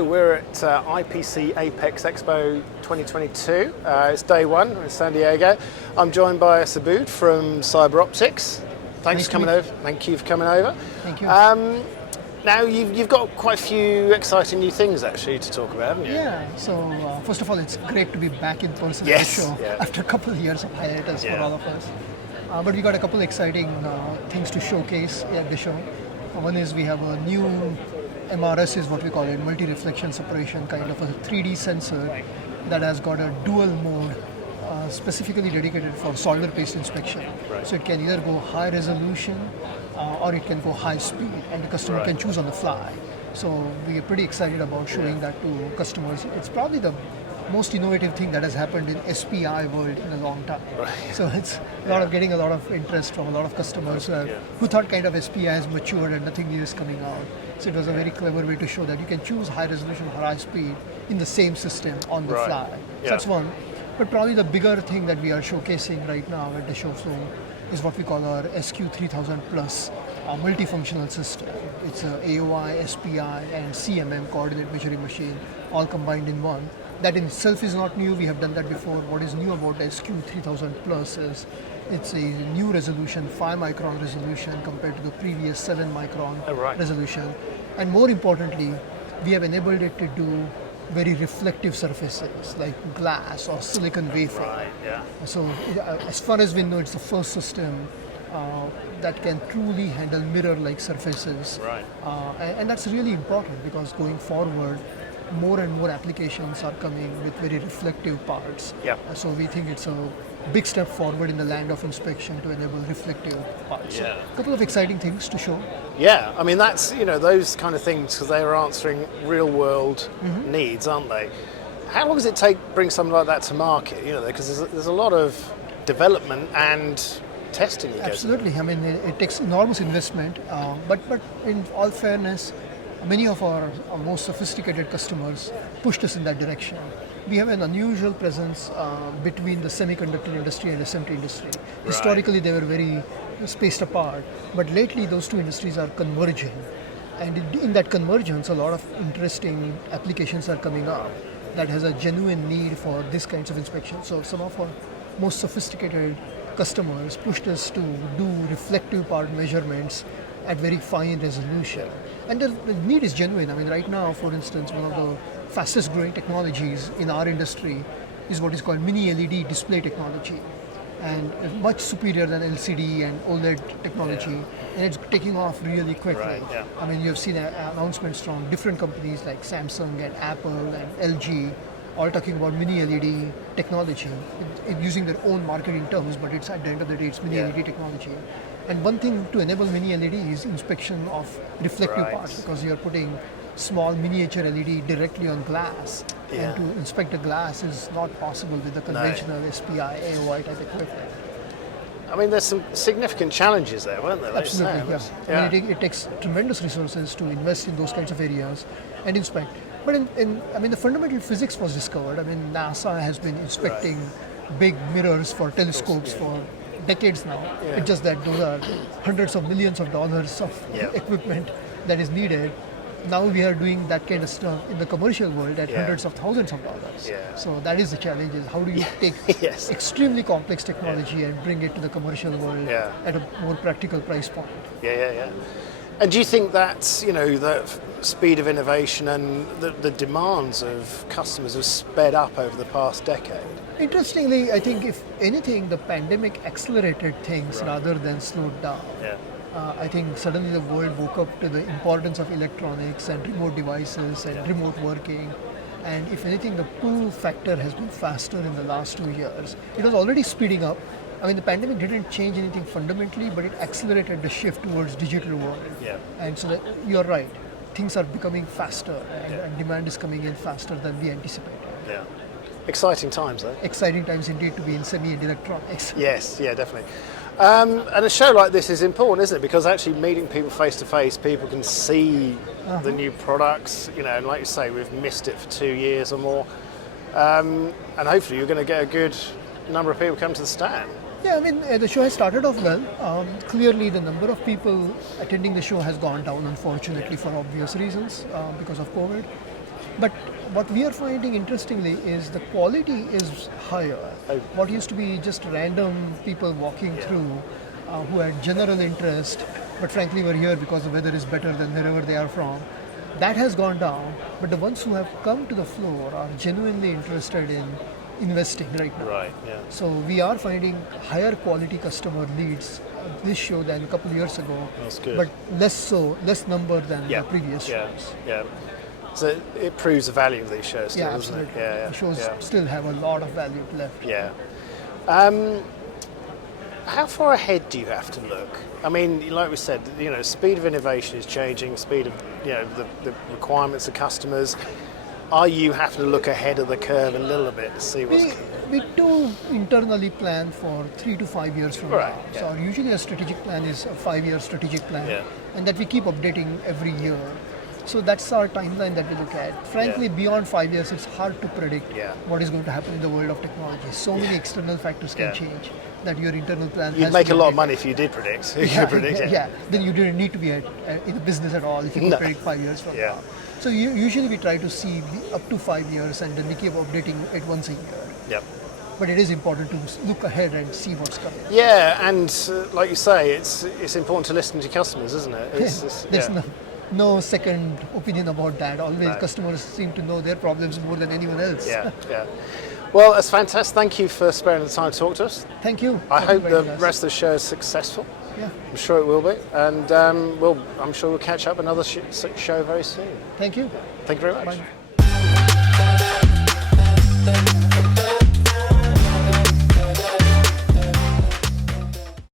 show. We're at IPC Apex Expo 2022. It's day one in San Diego. I'm joined by Subodh from CyberOptics. Thanks for coming over. Thank you for coming over. Thank you. Now you've got quite a few exciting new things actually to talk about, haven't you? Yeah. So first of all, it's great to be back in person Yes, at the show after a couple of years of hiatus for all of us. But we got a couple of exciting things to showcase at the show. One is we have a new MRS, is what we call it, multi-reflection separation, kind of a 3D sensor that has got a dual mode specifically dedicated for solder paste inspection. Right. So it can either go high resolution or it can go high speed, and the customer can choose on the fly. So we are pretty excited about showing that to customers. It's probably the most innovative thing that has happened in SPI world in a long time. Right. So it's getting a lot of interest from a lot of customers who thought kind of SPI has matured and nothing new is coming out. So it was a very clever way to show that you can choose high resolution or high speed in the same system on the fly. So that's one. But probably the bigger thing that we are showcasing right now at the show floor is what we call our SQ3000 Plus multifunctional system. It's a AOI, SPI, and CMM coordinate measuring machine all combined in one. That in itself is not new. We have done that before. What is new about SQ3000 Plus is it's a new resolution, 5 micron resolution compared to the previous 7 micron resolution. And more importantly, we have enabled it to do very reflective surfaces like glass or silicon wafer. Right, yeah. So as far as we know, it's the first system that can truly handle mirror-like surfaces. Right. And that's really important because going forward, more and more applications are coming with very reflective parts. Yeah. So we think it's a big step forward in the land of inspection to enable reflective parts. Yeah. So a couple of exciting things to show. Yeah, I mean that's those kind of things because they are answering real world needs, aren't they? How long does it take to bring something like that to market? Because there's a lot of development and testing. Absolutely. I mean, it takes enormous investment, but in all fairness, many of our most sophisticated customers pushed us in that direction. We have an unusual presence between the semiconductor industry and SMT industry. Right. Historically, they were very spaced apart, but lately those two industries are converging. And in that convergence, a lot of interesting applications are coming up that has a genuine need for this kinds of inspection. So some of our most sophisticated customers pushed us to do reflective part measurements at very fine resolution. And the need is genuine. I mean, right now, for instance, one of the fastest growing technologies in our industry is what is called mini LED display technology. And it's much superior than LCD and OLED technology. And it's taking off really quickly. Right, yeah. I mean, you have seen announcements from different companies like Samsung and Apple and LG, all talking about mini LED technology, using their own marketing terms, but it's at the end of the day, it's mini LED technology. And one thing to enable mini LED is inspection of reflective parts, because you're putting small miniature LED directly on glass. And to inspect a glass is not possible with the conventional SPI, AOI type equipment. I mean, there's some significant challenges there, weren't there? Absolutely, yeah. I mean, it takes tremendous resources to invest in those kinds of areas and inspect. But the fundamental physics was discovered. I mean, NASA has been inspecting big mirrors for telescopes for decades now. Yeah. It's just that those are hundreds of millions of dollars of equipment that is needed. Now we are doing that kind of stuff in the commercial world at hundreds of thousands of dollars. Yeah. So that is the challenge, is how do you take extremely complex technology and bring it to the commercial world at a more practical price point. Yeah. And do you think that's, the speed of innovation and the demands of customers have sped up over the past decade? Interestingly, I think if anything, the pandemic accelerated things rather than slowed down. Yeah. I think suddenly the world woke up to the importance of electronics and remote devices and remote working. And if anything, the pull factor has been faster in the last 2 years. It was already speeding up. I mean, the pandemic didn't change anything fundamentally, but it accelerated the shift towards digital world. Yeah. And so you're right, things are becoming faster and demand is coming in faster than we anticipated. Yeah. Exciting times, though. Exciting times indeed to be in semi and electronics. Yes, definitely. And a show like this is important, isn't it? Because actually meeting people face to face, people can see the new products, and like you say, we've missed it for 2 years or more. And hopefully you're going to get a good number of people come to the stand. Yeah, I mean, the show has started off well. Clearly, the number of people attending the show has gone down, unfortunately, for obvious reasons, because of COVID. But what we are finding interestingly is the quality is higher. What used to be just random people walking through who had general interest, but frankly were here because the weather is better than wherever they are from, that has gone down. But the ones who have come to the floor are genuinely interested in investing right now. Right, yeah. So we are finding higher quality customer leads this show than a couple of years ago. That's good. But less number than the previous shows. Yeah. So it proves the value of these shows still, Yeah, doesn't it? absolutely. The shows still have a lot of value left. Yeah. How far ahead do you have to look? I mean, like we said, speed of innovation is changing, speed of, the requirements of customers. Are you having to look ahead of the curve a little bit to see what's... We do internally plan for 3 to 5 years from now. Yeah. So usually a strategic plan is a 5-year strategic plan, and that we keep updating every year. So that's our timeline that we look at. Frankly, beyond 5 years, it's hard to predict what is going to happen in the world of technology. So many external factors can change that your internal plan You'd make a lot of money if you did predict. Then you didn't need to be in the business at all if you could predict 5 years from now. So usually we try to see up to 5 years, and then we keep updating it once a year. Yep. But it is important to look ahead and see what's coming. Yeah, and like you say, it's important to listen to customers, isn't it? There's no second opinion about that. Always customers seem to know their problems more than anyone else. Yeah. Well, that's fantastic. Thank you for sparing the time to talk to us. Thank you. I hope the rest of the show is successful. Yeah. I'm sure it will be. And I'm sure we'll catch up another show very soon. Thank you. Thank you very much. Bye.